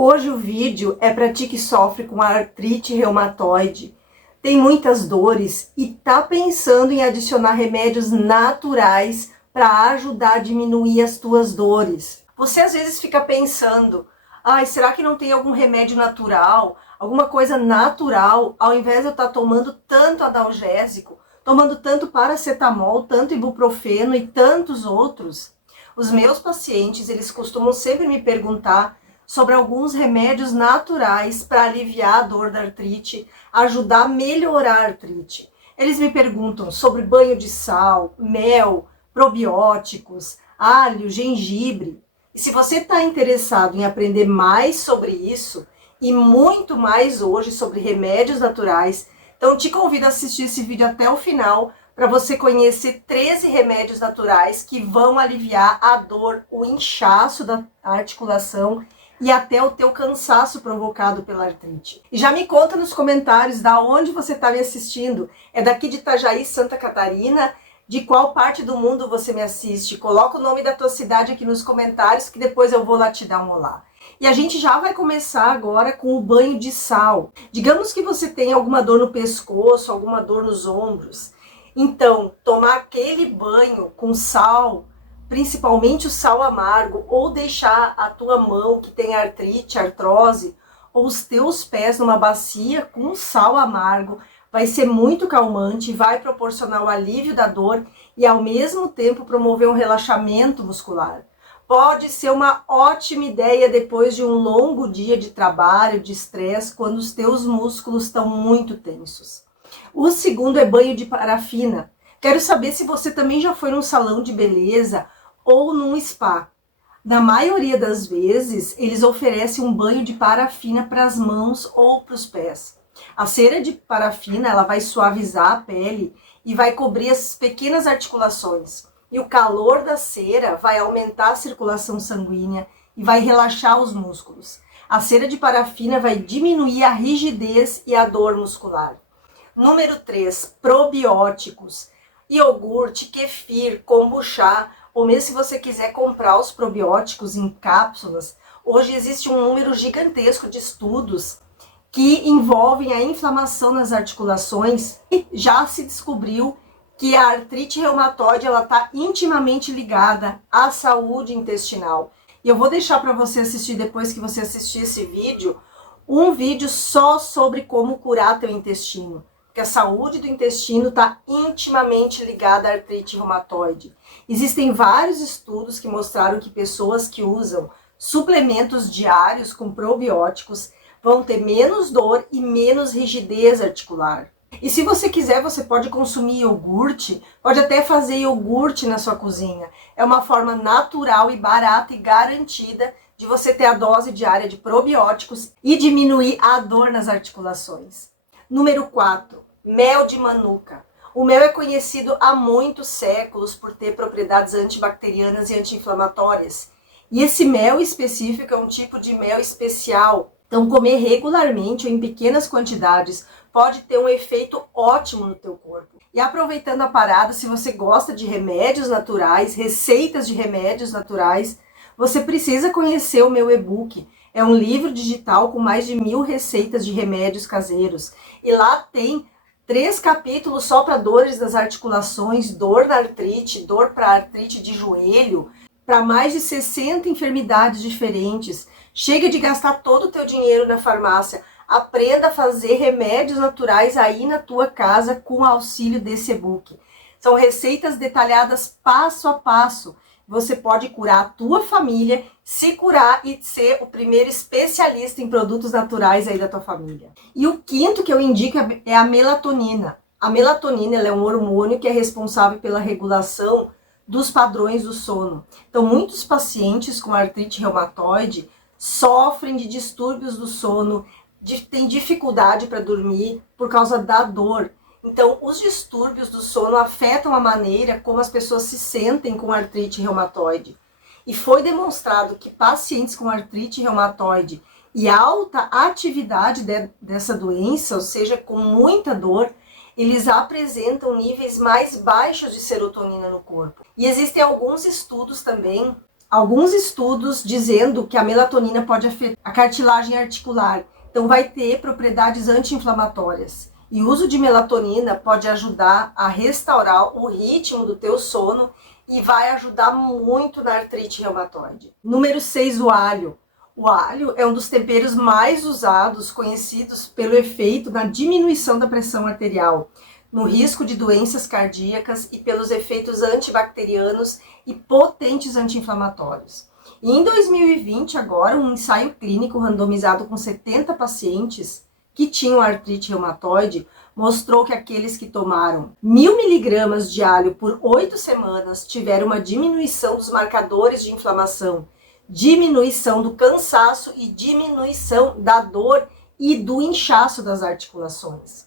Hoje o vídeo é para ti que sofre com artrite reumatoide, tem muitas dores e tá pensando em adicionar remédios naturais para ajudar a diminuir as tuas dores. Você às vezes fica pensando, será que não tem algum remédio natural, alguma coisa natural, ao invés de eu estar tomando tanto analgésico, tomando tanto paracetamol, tanto ibuprofeno e tantos outros? Os meus pacientes, eles costumam sempre me perguntar sobre alguns remédios naturais para aliviar a dor da artrite, ajudar a melhorar a artrite. Eles me perguntam sobre banho de sal, mel, probióticos, alho, gengibre. E se você está interessado em aprender mais sobre isso e muito mais hoje sobre remédios naturais, então te convido a assistir esse vídeo até o final para você conhecer 13 remédios naturais que vão aliviar a dor, o inchaço da articulação e até o teu cansaço provocado pela artrite. E já me conta nos comentários da onde você está me assistindo. É daqui de Itajaí, Santa Catarina? De qual parte do mundo você me assiste? Coloca o nome da tua cidade aqui nos comentários que depois eu vou lá te dar um olá. E a gente já vai começar agora com o banho de sal. Digamos que você tem alguma dor no pescoço, alguma dor nos ombros. Então, tomar aquele banho com sal, principalmente o sal amargo, ou deixar a tua mão que tem artrite, artrose, ou os teus pés numa bacia com sal amargo, vai ser muito calmante, vai proporcionar o alívio da dor e ao mesmo tempo promover um relaxamento muscular. Pode ser uma ótima ideia depois de um longo dia de trabalho, de estresse, quando os teus músculos estão muito tensos. O segundo é banho de parafina. Quero saber se você também já foi num salão de beleza ou num spa. Na maioria das vezes, eles oferecem um banho de parafina para as mãos ou para os pés. A cera de parafina, ela vai suavizar a pele e vai cobrir as pequenas articulações. E o calor da cera vai aumentar a circulação sanguínea e vai relaxar os músculos. A cera de parafina vai diminuir a rigidez e a dor muscular. Número 3, probióticos. Iogurte, kefir, kombucha, ou mesmo se você quiser comprar os probióticos em cápsulas, hoje existe um número gigantesco de estudos que envolvem a inflamação nas articulações e já se descobriu que a artrite reumatoide está intimamente ligada à saúde intestinal. E eu vou deixar para você assistir, depois que você assistir esse vídeo, um vídeo só sobre como curar teu intestino. Porque a saúde do intestino está intimamente ligada à artrite reumatoide. Existem vários estudos que mostraram que pessoas que usam suplementos diários com probióticos vão ter menos dor e menos rigidez articular. E se você quiser, você pode consumir iogurte, pode até fazer iogurte na sua cozinha. É uma forma natural e barata e garantida de você ter a dose diária de probióticos e diminuir a dor nas articulações. Número 4, mel de manuka. O mel é conhecido há muitos séculos por ter propriedades antibacterianas e anti-inflamatórias. E esse mel específico é um tipo de mel especial. Então, comer regularmente ou em pequenas quantidades pode ter um efeito ótimo no teu corpo. E aproveitando a parada, se você gosta de remédios naturais, receitas de remédios naturais, você precisa conhecer o meu e-book. É um livro digital com mais de 1000 receitas de remédios caseiros. E lá tem 3 capítulos só para dores das articulações, dor da artrite, dor para artrite de joelho, para mais de 60 enfermidades diferentes. Chega de gastar todo o teu dinheiro na farmácia. Aprenda a fazer remédios naturais aí na tua casa com o auxílio desse e-book. São receitas detalhadas passo a passo. Você pode curar a tua família, se curar e ser o primeiro especialista em produtos naturais aí da tua família. E o quinto que eu indico é a melatonina. A melatonina, ela é um hormônio que é responsável pela regulação dos padrões do sono. Então, muitos pacientes com artrite reumatoide sofrem de distúrbios do sono, têm dificuldade para dormir por causa da dor. Então, os distúrbios do sono afetam a maneira como as pessoas se sentem com artrite reumatoide. E foi demonstrado que pacientes com artrite reumatoide e alta atividade dessa doença, ou seja, com muita dor, eles apresentam níveis mais baixos de serotonina no corpo. E existem alguns estudos também alguns estudos dizendo que a melatonina pode afetar a cartilagem articular. Então vai ter propriedades anti-inflamatórias. E o uso de melatonina pode ajudar a restaurar o ritmo do teu sono e vai ajudar muito na artrite reumatoide. Número 6, o alho. O alho é um dos temperos mais usados, conhecidos pelo efeito na diminuição da pressão arterial, no risco de doenças cardíacas e pelos efeitos antibacterianos e potentes anti-inflamatórios. E em 2020, agora, um ensaio clínico randomizado com 70 pacientes que tinham artrite reumatoide mostrou que aqueles que tomaram 1.000 miligramas de alho por 8 semanas tiveram uma diminuição dos marcadores de inflamação, diminuição do cansaço e diminuição da dor e do inchaço das articulações.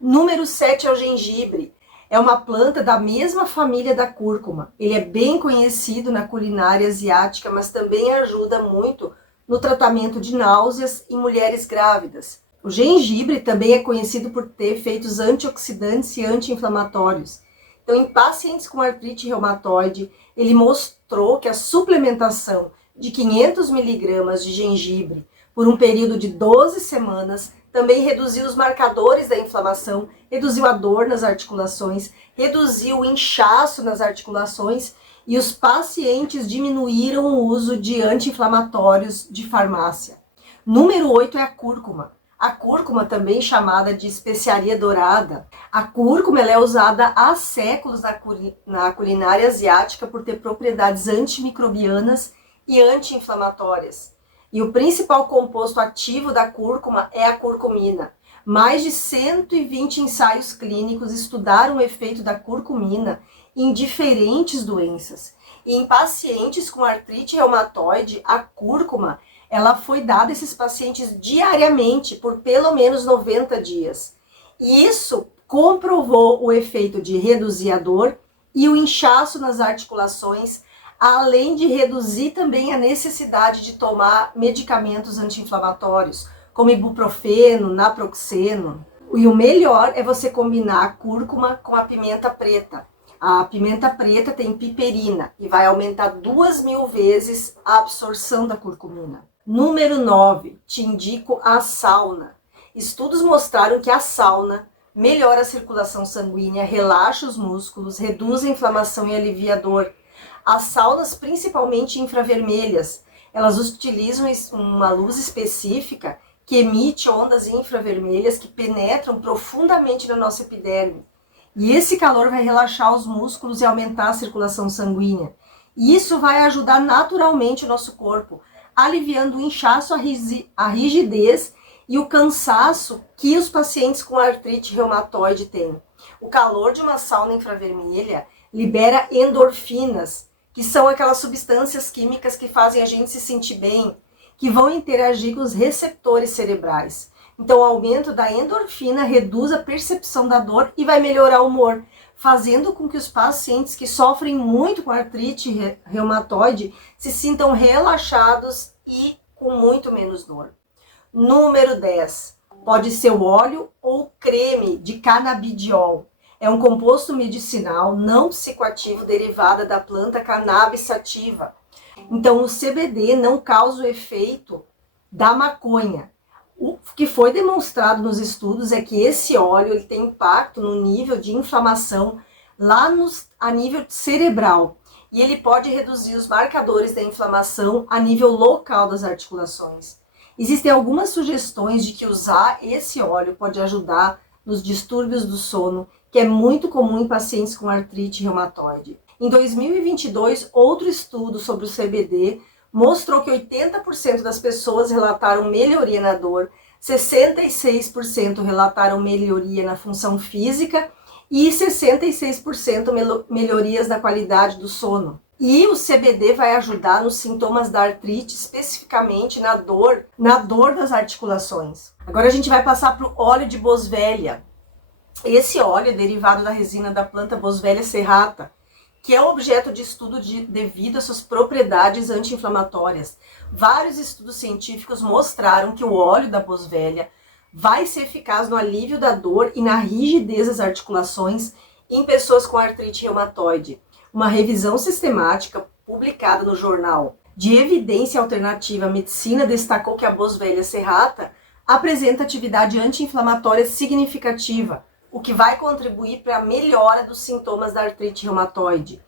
Número 7 é o gengibre. É uma planta da mesma família da cúrcuma. Ele é bem conhecido na culinária asiática, mas também ajuda muito no tratamento de náuseas em mulheres grávidas. O gengibre também é conhecido por ter efeitos antioxidantes e anti-inflamatórios. Então, em pacientes com artrite reumatoide, ele mostrou que a suplementação de 500 miligramas de gengibre por um período de 12 semanas também reduziu os marcadores da inflamação, reduziu a dor nas articulações, reduziu o inchaço nas articulações e os pacientes diminuíram o uso de anti-inflamatórios de farmácia. Número 8 é a cúrcuma. A cúrcuma, também chamada de especiaria dourada. A cúrcuma ela é usada há séculos na culinária asiática por ter propriedades antimicrobianas e anti-inflamatórias. E o principal composto ativo da cúrcuma é a curcumina. Mais de 120 ensaios clínicos estudaram o efeito da curcumina em diferentes doenças. E em pacientes com artrite reumatoide, a cúrcuma ela foi dada a esses pacientes diariamente por pelo menos 90 dias. E isso comprovou o efeito de reduzir a dor e o inchaço nas articulações, além de reduzir também a necessidade de tomar medicamentos anti-inflamatórios, como ibuprofeno, naproxeno. E o melhor é você combinar a cúrcuma com a pimenta preta. A pimenta preta tem piperina e vai aumentar 2.000 vezes a absorção da curcumina. Número 9, te indico a sauna. Estudos mostraram que a sauna melhora a circulação sanguínea, relaxa os músculos, reduz a inflamação e alivia a dor. As saunas, principalmente infravermelhas, elas utilizam uma luz específica que emite ondas infravermelhas que penetram profundamente na nossa epiderme. E esse calor vai relaxar os músculos e aumentar a circulação sanguínea. E isso vai ajudar naturalmente o nosso corpo, aliviando o inchaço, a rigidez e o cansaço que os pacientes com artrite reumatoide têm. O calor de uma sauna infravermelha libera endorfinas, que são aquelas substâncias químicas que fazem a gente se sentir bem, que vão interagir com os receptores cerebrais. Então, o aumento da endorfina reduz a percepção da dor e vai melhorar o humor, fazendo com que os pacientes que sofrem muito com artrite reumatoide se sintam relaxados e com muito menos dor. Número 10. Pode ser o óleo ou creme de canabidiol. É um composto medicinal não psicoativo derivado da planta cannabis sativa. Então, o CBD não causa o efeito da maconha. O que foi demonstrado nos estudos é que esse óleo ele tem impacto no nível de inflamação lá a nível cerebral. E ele pode reduzir os marcadores da inflamação a nível local das articulações. Existem algumas sugestões de que usar esse óleo pode ajudar nos distúrbios do sono, que é muito comum em pacientes com artrite reumatoide. Em 2022, outro estudo sobre o CBD mostrou que 80% das pessoas relataram melhoria na dor, 66% relataram melhoria na função física e 66% melhorias na qualidade do sono. E o CBD vai ajudar nos sintomas da artrite, especificamente na dor das articulações. Agora a gente vai passar para o óleo de boswellia. Esse óleo é derivado da resina da planta Boswellia serrata, que é objeto de estudo devido às suas propriedades anti-inflamatórias. Vários estudos científicos mostraram que o óleo da boswellia vai ser eficaz no alívio da dor e na rigidez das articulações em pessoas com artrite reumatoide. Uma revisão sistemática publicada no jornal de Evidência Alternativa à Medicina, destacou que a Boswellia serrata apresenta atividade anti-inflamatória significativa, o que vai contribuir para a melhora dos sintomas da artrite reumatoide.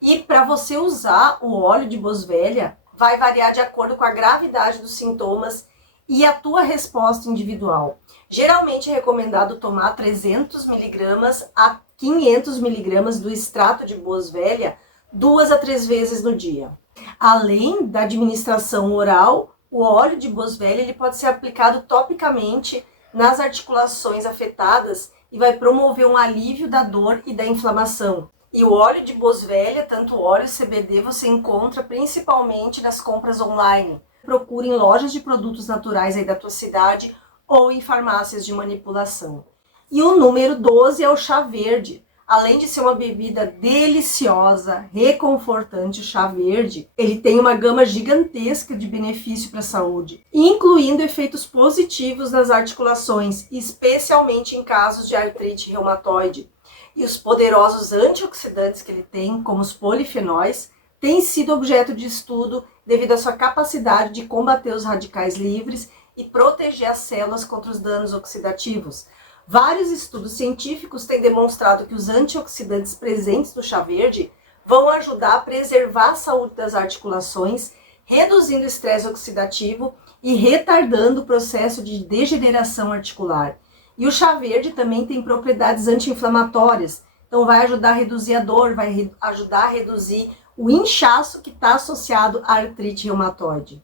E para você usar o óleo de Boswellia, vai variar de acordo com a gravidade dos sintomas e a tua resposta individual. Geralmente é recomendado tomar 300 mg a 500 mg do extrato de Boswellia 2 a 3 vezes no dia. Além da administração oral, o óleo de Boswellia ele pode ser aplicado topicamente nas articulações afetadas e vai promover um alívio da dor e da inflamação. E o óleo de Boswellia, tanto o óleo CBD, você encontra principalmente nas compras online. Procure em lojas de produtos naturais aí da tua cidade ou em farmácias de manipulação. E o número 12 é o chá verde. Além de ser uma bebida deliciosa, reconfortante, o chá verde, ele tem uma gama gigantesca de benefício para a saúde, incluindo efeitos positivos nas articulações, especialmente em casos de artrite reumatoide. E os poderosos antioxidantes que ele tem, como os polifenóis, têm sido objeto de estudo devido à sua capacidade de combater os radicais livres e proteger as células contra os danos oxidativos. Vários estudos científicos têm demonstrado que os antioxidantes presentes no chá verde vão ajudar a preservar a saúde das articulações, reduzindo o estresse oxidativo e retardando o processo de degeneração articular. E o chá verde também tem propriedades anti-inflamatórias, então vai ajudar a reduzir a dor, vai ajudar a reduzir o inchaço que está associado à artrite reumatoide.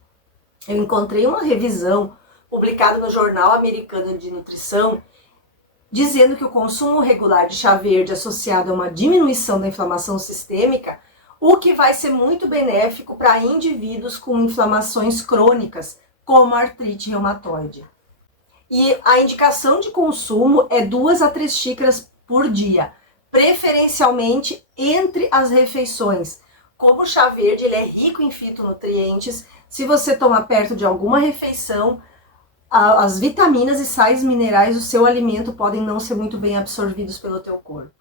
Eu encontrei uma revisão publicada no Jornal Americano de Nutrição, dizendo que o consumo regular de chá verde associado a uma diminuição da inflamação sistêmica, o que vai ser muito benéfico para indivíduos com inflamações crônicas, como a artrite reumatoide. E a indicação de consumo é 2 a 3 xícaras por dia, preferencialmente entre as refeições. Como o chá verde ele é rico em fitonutrientes, se você tomar perto de alguma refeição, as vitaminas e sais minerais do seu alimento podem não ser muito bem absorvidos pelo teu corpo.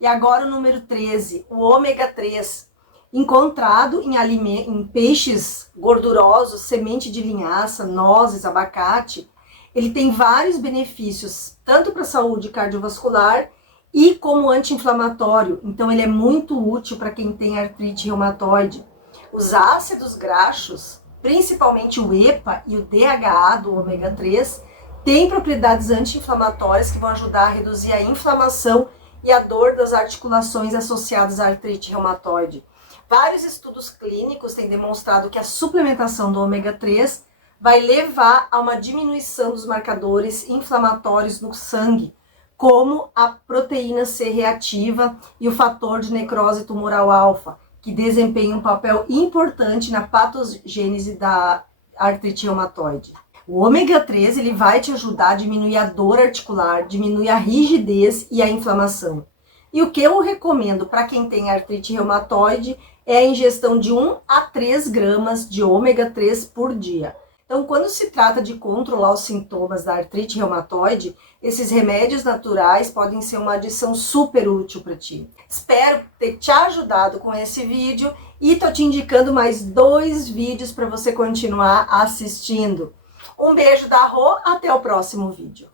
E agora o número 13, o ômega 3, encontrado em peixes gordurosos, semente de linhaça, nozes, abacate. Ele tem vários benefícios, tanto para a saúde cardiovascular e como anti-inflamatório. Então ele é muito útil para quem tem artrite reumatoide. Os ácidos graxos, principalmente o EPA e o DHA do ômega 3, têm propriedades anti-inflamatórias que vão ajudar a reduzir a inflamação e a dor das articulações associadas à artrite reumatoide. Vários estudos clínicos têm demonstrado que a suplementação do ômega 3 vai levar a uma diminuição dos marcadores inflamatórios no sangue, como a proteína C reativa e o fator de necrose tumoral alfa, que desempenham um papel importante na patogênese da artrite reumatoide. O ômega 3 ele vai te ajudar a diminuir a dor articular, diminuir a rigidez e a inflamação. E o que eu recomendo para quem tem artrite reumatoide é a ingestão de 1 a 3 gramas de ômega 3 por dia. Então, quando se trata de controlar os sintomas da artrite reumatoide, esses remédios naturais podem ser uma adição super útil para ti. Espero ter te ajudado com esse vídeo e tô te indicando mais 2 vídeos para você continuar assistindo. Um beijo da Rô, até o próximo vídeo.